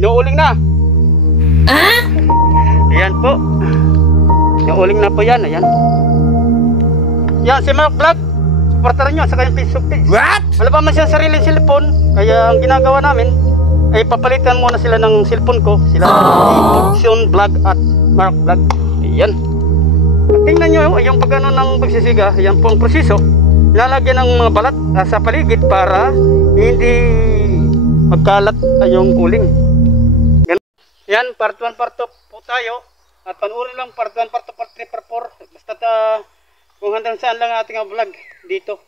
Inuuling na. Ayan po. Inuuling na po yan. Ayan. Yan, si Mark Vlog. Supportaran nyo sa kanyang Facebook page. What? Wala pa man siya sariling cellphone. Kaya ang ginagawa namin ay papalitan muna sila ng cellphone ko. Sila si Sean Vlog at Mark Vlog. Ayan. Tingnan nyo yung pagano ng pagsisiga. Ayan po ang proseso. Lalagyan ng mga balat sa paligid para hindi magkalat yung uling. Ganun. Yan, part 1, part 2 po tayo. At panoorin lang part 1, part 2, part 3, part 4. Basta kung hanggang saan lang ating vlog dito.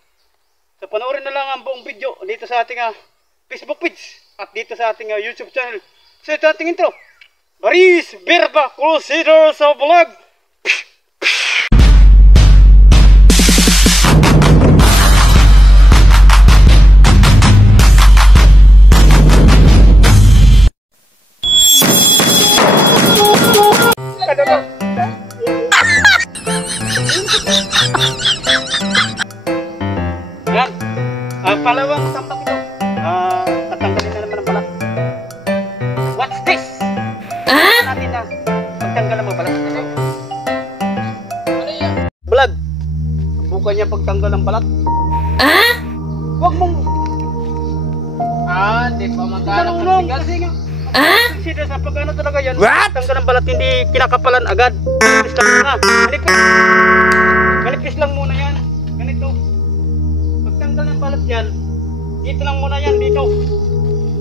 So panoorin na lang ang buong video dito sa ating Facebook page at dito sa ating YouTube channel. So ito ating intro. Baris Berba Crusaders of Vlog. Yan. Palawang tambak ito. Tatanggalin na naman ang balat. What's this? Natin na pagtanggal ang mga balat. Ano yan? Vlog. Bukan niya pagtanggal ng balat. Huwag mong... Di pa maghanap ng tigas. Kasi nga. Consider sa pag ano talaga yan. What? Tanggal ng balat, hindi kinakapalan agad. Manipis lang muna. Manipis lang muna yan. Ganito. Pagtanggal ng balat yan, dito lang muna yan, dito.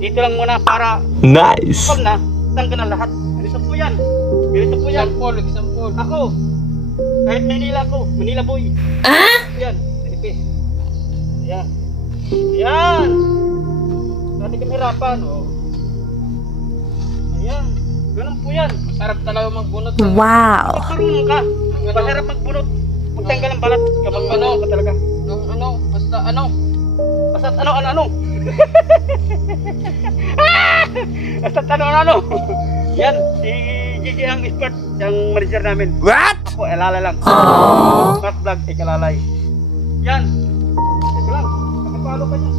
Dito lang muna para Nice. pag na, tanggal na lahat. Ganito po yan. Ganito po yan. Example. Ako, kahit Manila ko, Manila boy. Yan, manipis. Yan. Yan. Dati kami hirapan, oh. Ayan, ganun po yan. Sarap talaga magbunot. Wow. Pag marunong ka, masarap magbunot. Magtanggal ng balat kapag marunong ka talaga. Basta ano. Basta't ano. Basta't ano. Yan, si Gigi ang expert, yung manager namin. What? Ako, elalay lang. Mark Vlog, ikalalay. Yan. Ito lang, nakapalo ka niya.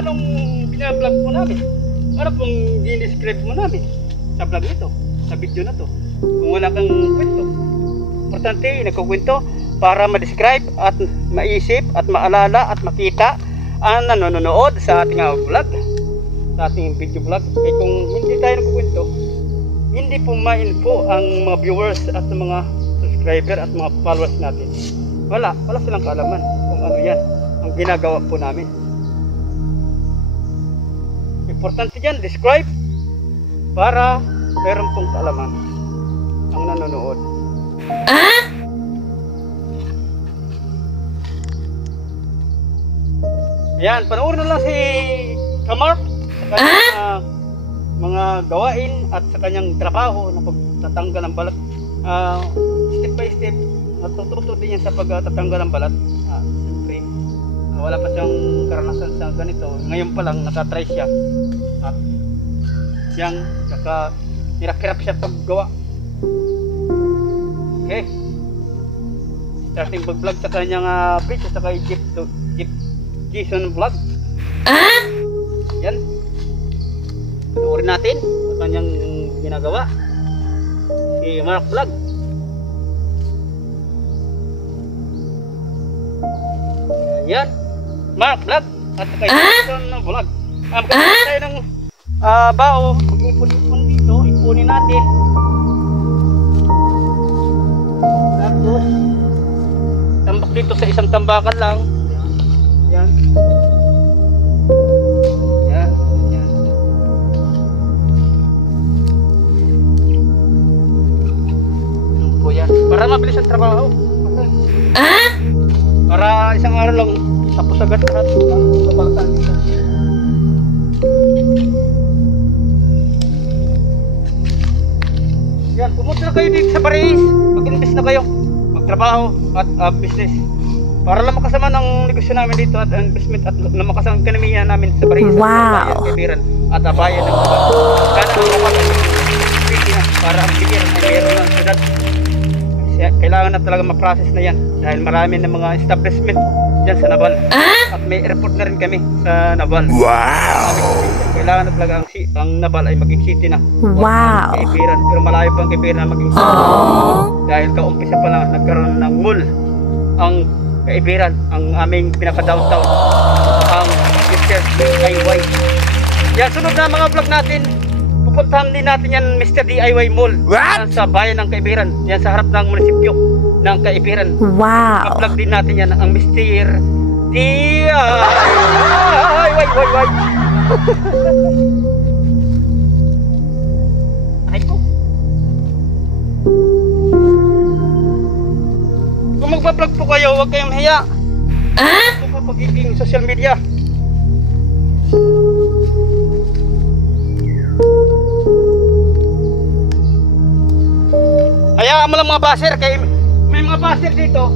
Anong binablog mo namin? Ano pong dinescribe mo namin sa vlog nito, sa video na to? Kung wala kang kwento, importante nagkukwento para ma-describe at maisip at maalala at makita ang nanonood sa ating vlog, sa ating video vlog. Eh kung hindi tayo nagkukwento, hindi po ma-info ang mga viewers at mga subscriber at mga followers natin. Wala silang kaalaman kung ano yan ang ginagawa po namin. Importante dyan, describe para meron pong kaalaman ang nanonood. Ayan, panoorin na lang si Kamark sa kanyang mga gawain at sa kanyang trabaho na pagtatanggal ng balat. Step by step, natututo din yan sa pagtatanggal ng balat. Siyempre, wala pa siyang karanasan sa ganito. Ngayon pa lang nakatry siya. At siyang hirap-hirap siya paggawa. Okay. Starting pag-vlog sa kanyang page sa kay Jason Vlog. Yan. Panoorin natin sa kanyang ginagawa. Si Mark Vlog. Yan. Mark Vlog at kay Jason Vlog. Magkakaroon tayo ng bao. Mag-ipon-ipon dito. Ipunin natin. Tapos tambak dito sa isang tambakan lang. Yan. Yan. Yan. Yan po yan. Para mabilis ang trabaho. Para isang araw lang tapos agad lahat ng kabalatan dito. Yan, pumunta na kayo dito sa Baris. Mag-invest na kayo. Magtrabaho at business. Para lang makasama ng negosyo namin dito at investment at makasama ang kanamihan namin sa Barangay Wow. Kaibiran at bayan ng Naval. Sana ang kapag para ang Kaibiran ay mayroon ng syudad. Kailangan na talaga ma-process na yan dahil marami ng mga establishment dyan sa Naval. At may airport na rin kami sa Naval. Wow! Kailangan na talaga ang Naval ay maging city na. Wow! Kaibiran. Pero malayo pa ang Kaibiran na maging city. Dahil kaumpisa pa lang nagkaroon ng mall ang Kaibiran, ang aming pinaka-downtown, ang Mr. DIY. Yan, sunod na mga vlog natin, pupuntahan din natin yan Mr. DIY Mall. Yan sa bayan ng Kaibiran, yan sa harap ng munisipyo ng Kaibiran. Wow! Vlog din natin yan ang Mr. DIY. Ay ko. Kung magpa-vlog po kayo, huwag kayong mahiya. Ito po pagiging social media. Hayaan mo lang mga baser, kay may mga baser dito.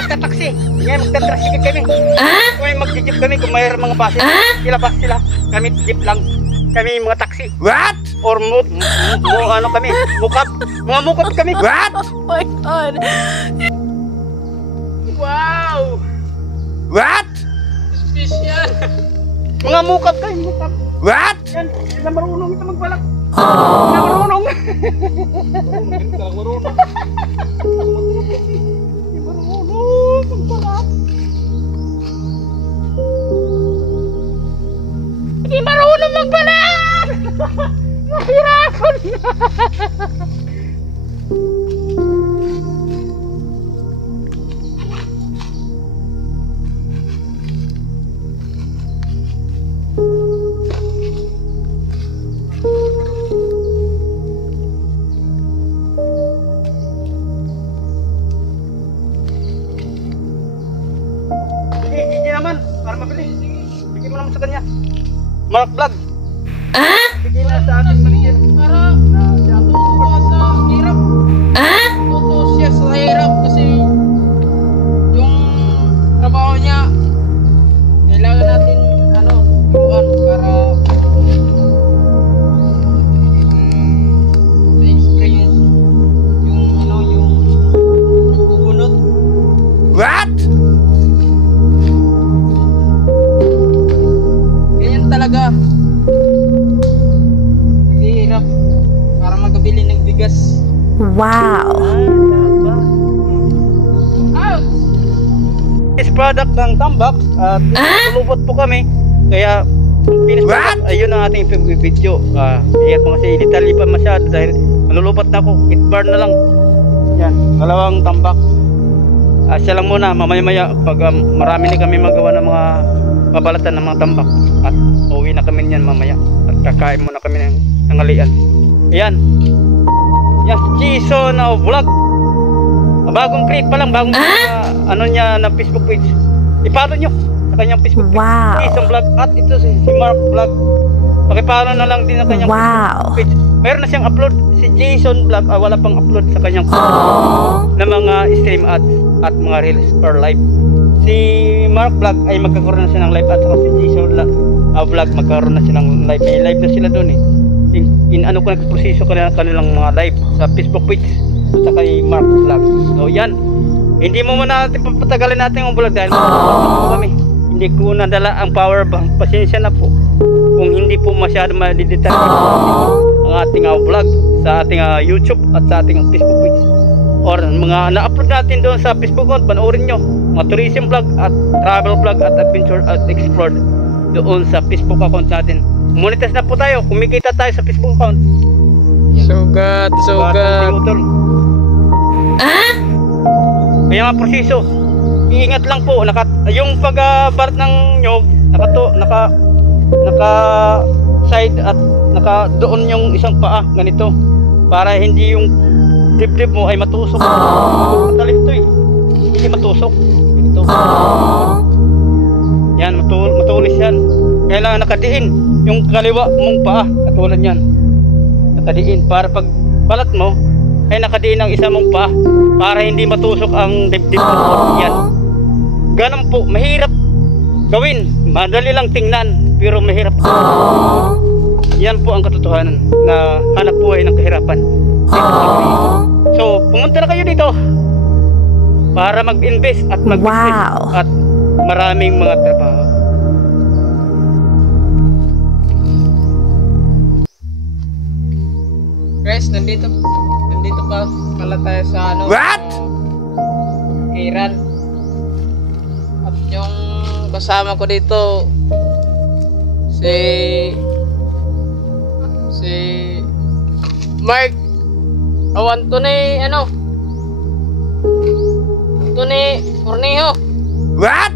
Magta-taxi. Ngayon magta-taxi kami. Kung may mag-jeep kami, kung mayroon mga baser, sila bus sila. Kami jeep lang. Kami mga taxi. What? Or ano kami, mukap. Mga mukap kami. What? Oh my God. Wow! What? Special! Mga mukap kayo, mukap. What? Yan, hindi na marunong ito magbalak. Hindi na marunong. Hindi marunong magbalak. Hindi marunong magbalak. Nahirapan na. Sige naman, para mabilis. Bigyan mo naman sa kanya. Mark Vlog. Bigyan na sa ating manager. Para tutuwa sa hirap. Tutuwa siya sa hirap kasi yung trabaho niya kailangan natin turuan para ma-experience yung yung nagbubunot. What? Ganyan talaga. Hirap para magabili ng bigas. Wow! Out! This product ng Tambak at lulupot po kami. Kaya finish product, ayun ang ating video. Kaya kung kasi detalye pa masyado dahil malulupot na ako. Hit bar na lang. Yan, dalawang tambak. Siya lang muna, mamaya-maya pag marami na kami magawa ng mga babalatan ng mga tambak at uwi na kami niyan mamaya at kakain muna kami ng tanghalian. Ayan. Yan, Jason Vlog. Bagong create pa lang, bagong niya na Facebook page. Ipalo nyo sa kanyang Facebook page. Wow. Jason Vlog at ito si Mark Vlog. Pakipalo na lang din ang kanyang Wow. Facebook page. Meron na siyang upload si Jason Vlog, wala pang upload sa kanyang na mga stream ads at mga reels or live. Si Mark Vlog ay magkakaroon na siya ng live at saka si Jason Vlog magkakaroon na siya ng live. May live na sila doon eh. Ano ko nagproseso kanilang mga live sa Facebook page at saka kay Mark Vlog. So yan. Hindi mo muna natin papatagalin natin yung vlog dahil kami. Hindi ko nadala ang power bank. Pasensya na po kung hindi po masyado ma-detalye ang ating vlog sa ating YouTube at sa ating Facebook page or mga na-upload natin doon sa Facebook account. Panoorin nyo mga tourism vlog at travel vlog at adventure at explore doon sa Facebook account natin. Monetize na po tayo, kumikita tayo sa Facebook account. Sugat. Kaya mga proseso, iingat lang po. Yung pagbarat ng nyog, naka side at naka doon yung isang paa ganito para hindi yung dibdib mo ay matusok. Matalim to eh. Hindi matusok. Ito. Yan, matulis yan. Kailangan nakadiin yung kaliwa mong paa. Katulad yan. Nakadiin para pag balat mo ay nakadiin ang isa mong paa para hindi matusok ang dibdib mo. Yan. ganun po, mahirap gawin. Madali lang tingnan, pero mahirap. Yan po ang katotohanan na hanap buhay ng kahirapan. So, pumunta na kayo dito para mag-invest at mag-business Wow. at maraming mga trabaho. Guys, nandito pa pala tayo sa ano. What? Kiran. At yung kasama ko dito si Mark. Oh, Anthony Cornejo. What?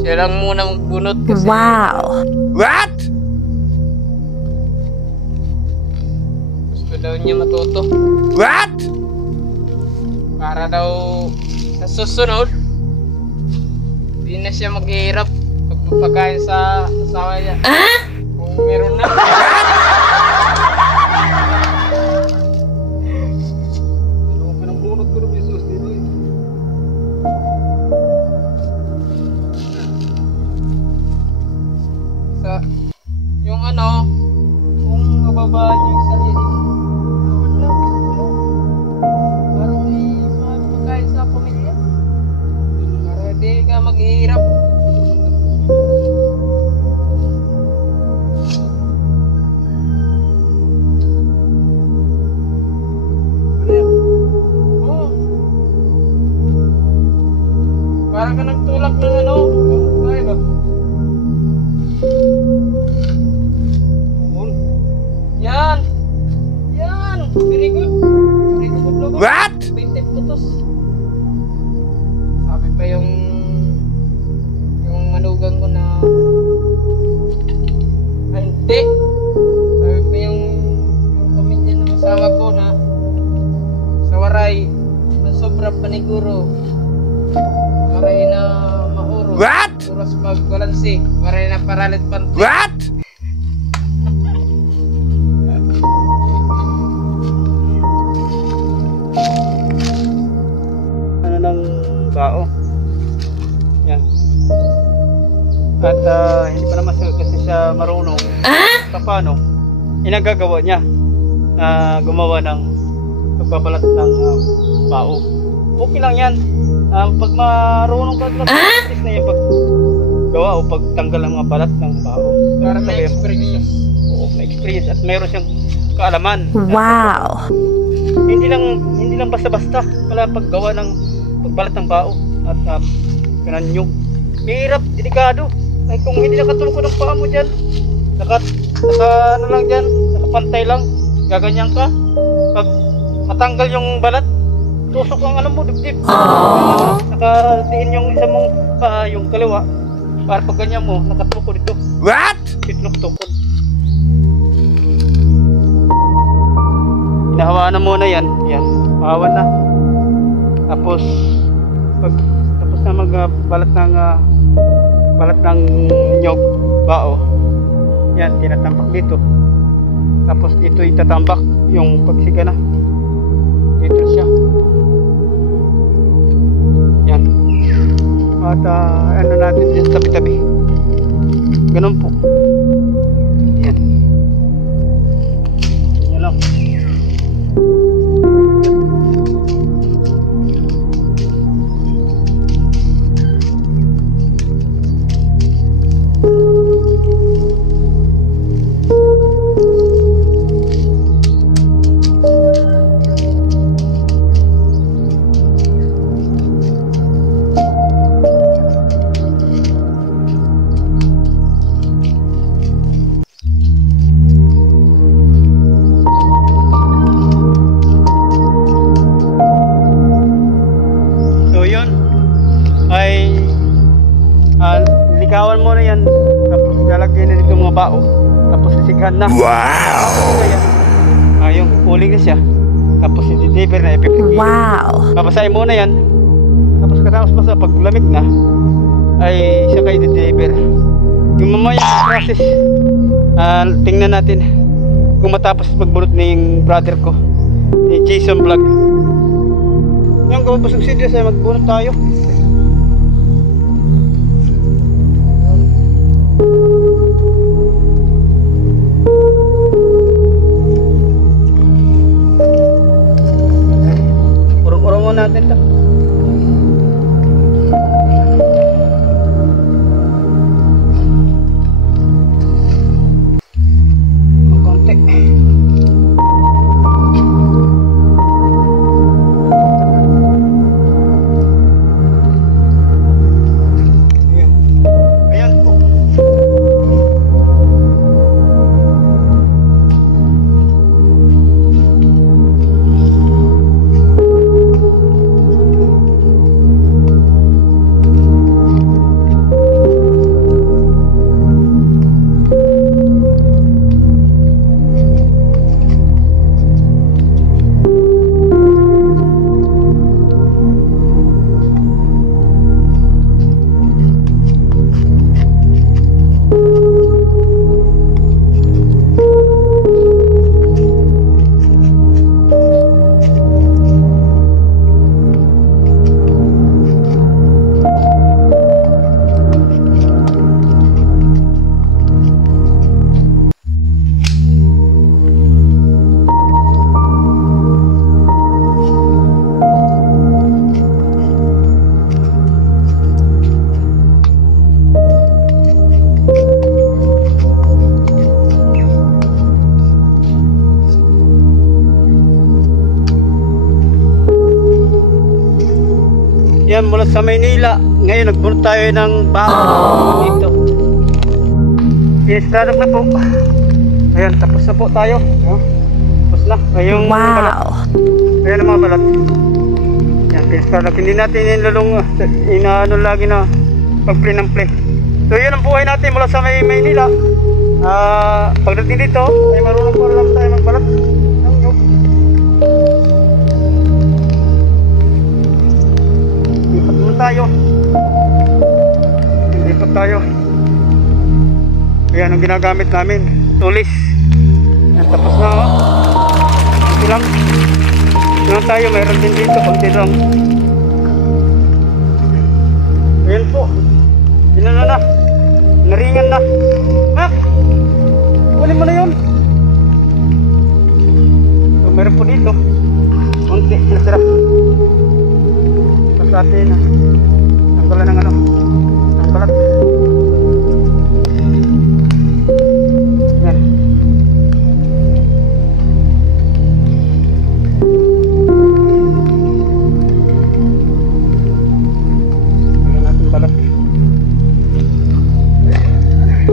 Siya lang muna magbunot kasi Wow. gusto What? daw niya matuto. What? Para daw sa susunod hindi na siya maghihirap pagpapakain sa asawa niya. Kung meron na. Sa yung kung mababa niyo yung sarili, naman lang, para may mapagkain sa pamilya, para di ka maghihirap. Oo. Para ka nagtulak ng kaya ba? Yan! Yan! Very good! Very good, logo. What? 20 putos. Sabi pa yung manugang ko na hindi. Sabi pa yung pamilya ng kasama ko na sa waray na sobrang paniguro. Waray na mauro. What? Oras pagbalansi. Waray na paralit panty. What? Ano ng bao. Yan. At hindi pa naman kasi siya marunong paano inagagawa niya na gumawa ng pagbabalat ng bao. Okay lang yan. Pag marunong ka lang, na yung paggawa o pagtanggal ng mga balat ng bao. Para may Sabi, experience. oo, may experience at mayroon siyang kaalaman. Wow. Hindi lang basta-basta pala paggawa ng pagbalat ng bao at kananyog. Mahirap, delikado. Ay kung hindi nakatulko ng paa mo dyan, naka ano lang dyan, nakapantay lang, gaganyan ka. Pag matanggal yung balat, tusok ang mo, dibdib. Nakatiin yung isa mong paa, yung kaliwa, para pag ganyan mo, nakatuko dito. What? Titlok-tukod. Hinahawaan na muna yan. Yan. Pahawan na. Tapos na magbalat ng nyog, bao. Yan, tinatambak dito. Tapos dito itatambak yung pagsiga na. Dito siya. Yan. At ano natin dyan tabi-tabi. Ganun po. Yan. Yan lang. Likawan mo na yan, tapos lalagyan na dito mga bao, tapos sisighan na. Wow. Yung puling na siya, tapos i-deliver na ipipigil. Wow. Babasahin mo na yan, tapos katapos basa pag lamig na ay siya kayo i-deliver. Yung mamaya process, tingnan natin kung matapos magbunot na yung brother ko, ni Jason Vlog. Yung gawa pa subsidyo sa magbunot tayo. Urong-urong mo natin to. Ang konti. Ayan. Ayan po. Yan, mula sa Maynila. Ngayon, nagbunot tayo ng baon dito. Pinistadok na po. Ayan, tapos na po tayo. Ayan, tapos na. Ayong balat. Wow. Ayan ang mga balat. Yan, pinistadok. Hindi natin inilulong, inaano lagi na pag-play ng play. So, yun ang buhay natin mula sa Maynila. Pagdating dito, ay marunong po lang tayo magbalat. Lipat muna tayo. Lipat tayo. Ayan ang ginagamit namin. Tulis. Yan, tapos na. Ito lang. Ito lang tayo. Mayroon din dito. Kunti lang. Ayan po. Inano na. Naringan na. Ha? Kunin mo na yun. So, meron po dito. Kunti. Nasira. Sa atin tanggalan ng ano ng balat yan. Tanggalan natin balat. Ayan.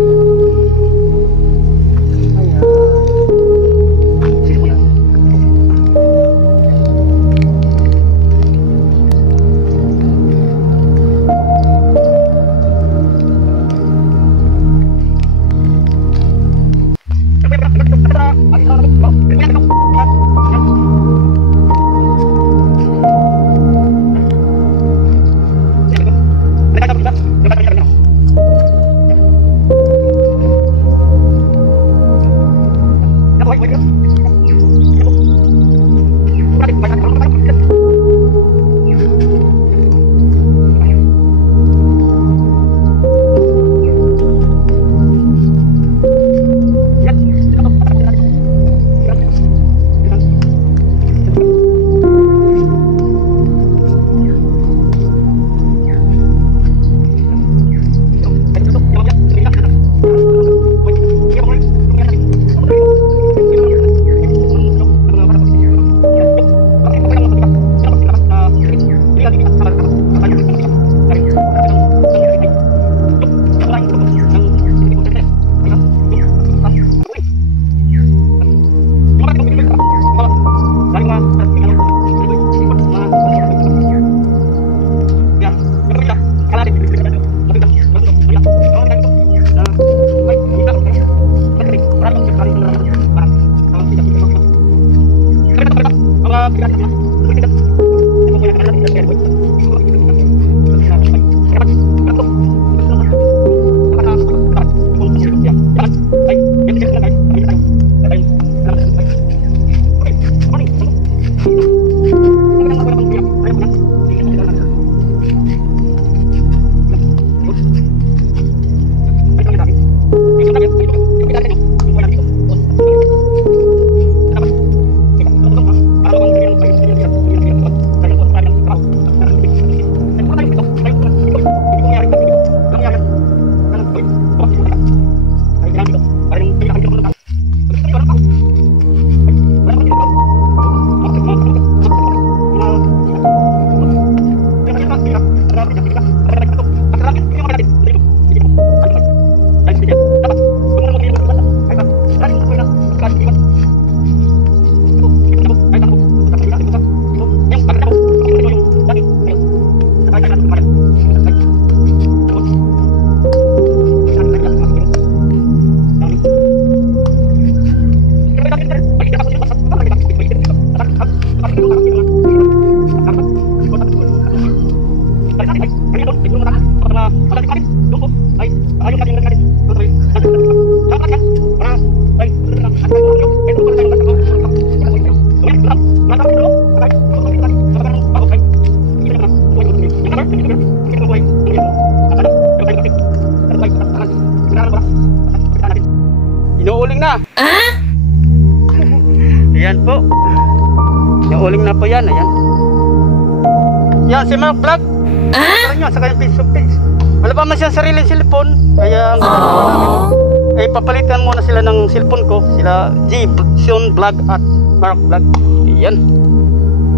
yan, ayan. Yan, si Mark Vlog. Alam nyo, sa kanyang Facebook page. Wala pa man siyang sariling cellphone. Kaya ang ginagawa namin, ay papalitan muna sila ng cellphone ko. Sila Sean Vlog at Mark Vlog. Ayan.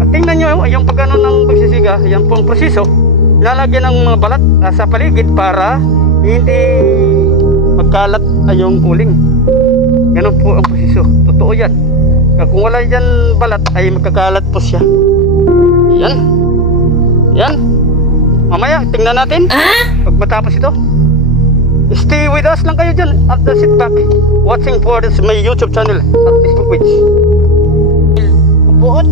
At tingnan nyo, yung pagano ng pagsisiga, yan po ang proseso. Lalagyan ng mga balat sa paligid para hindi magkalat ay yung uling. Ganun po ang proseso. Totoo yan. Kung wala dyan balat ay magkakalat po siya. Yan. Yan. Mamaya tingnan natin pag matapos ito. Stay with us lang kayo dyan at sit back watching for this my YouTube channel at Facebook page. Buot.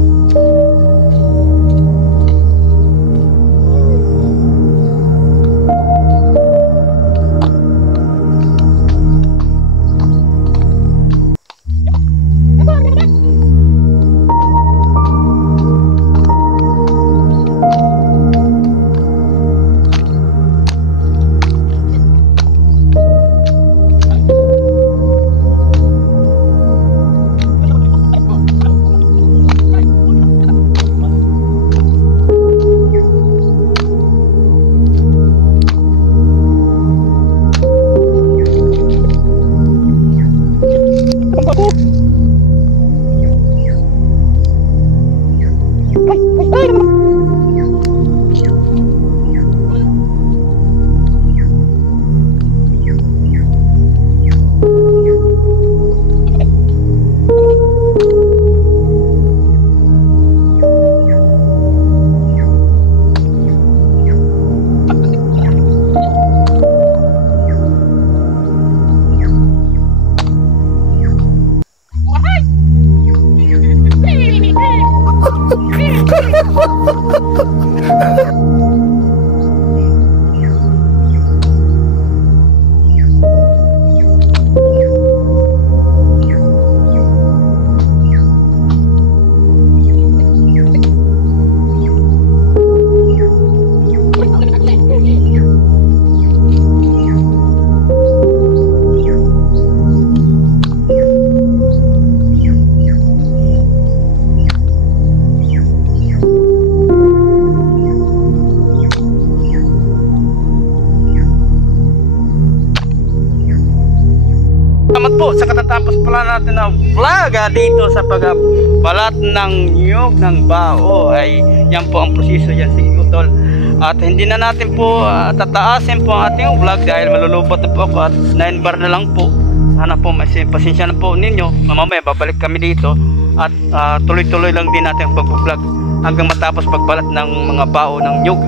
Salamat po sa katatapos pala natin na vlog dito sa pagbalat ng niyog ng bao. Ay yan po ang proseso yan si Utol. At hindi na natin po tataasin po ang ating vlog dahil malulubot na po ako at 9 bar na lang po. Sana po pasensya na po ninyo. Mamaya babalik kami dito at tuloy-tuloy lang din natin ang pag-vlog hanggang matapos pagbalat ng mga bao ng niyog.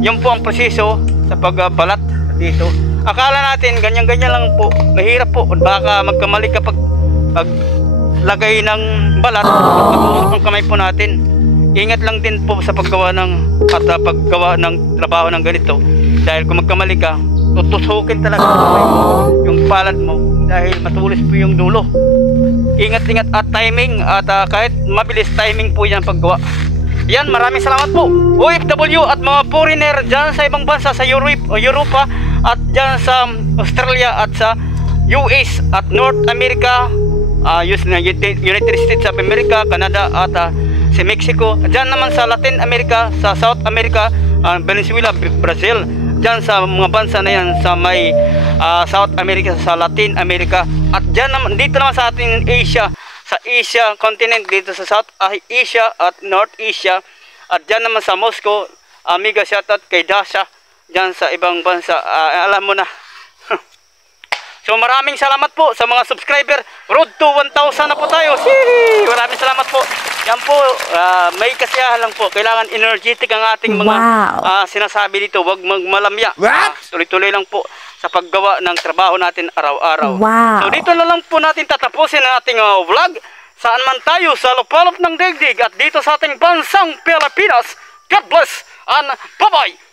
Yan po ang proseso sa pagbalat dito. Akala natin ganyan-ganyan lang po, mahirap po. Baka magkamali kapag paglagay ng balat at matusok ang kamay po natin. Ingat lang din po sa paggawa ng paggawa ng trabaho ng ganito. Dahil kung magkamali ka, tutusukin talaga ang kamay mo, yung palad mo, dahil matulis po yung dulo. Ingat-ingat at timing at kahit mabilis timing po yan paggawa. Yan, maraming salamat po OFW at mga foreigner dyan sa ibang bansa sa Europa at dyan sa Australia at sa US at North America, United States of America, Canada at si Mexico. Dyan naman sa Latin America, sa South America, Venezuela, Brazil. Dyan sa mga bansa na yan sa may South America, sa Latin America. At dyan naman, dito naman sa ating Asia, sa Asia continent, dito sa South Asia at North Asia. At dyan naman sa Moscow, amiga shoutout kay Dasha. Dyan sa ibang bansa, alam mo na. So maraming salamat po sa mga subscriber. Road to 1,000 na po tayo. Maraming salamat po. Yan po, may kasiyahan lang po. Kailangan energetic ang ating mga sinasabi dito. Huwag magmalamya. Tuloy-tuloy lang po sa paggawa ng trabaho natin araw-araw. So dito na lang po natin tatapusin ang ating vlog. Saan man tayo sa lupalop ng daigdig at dito sa ating bansang Pilipinas. God bless and bye-bye!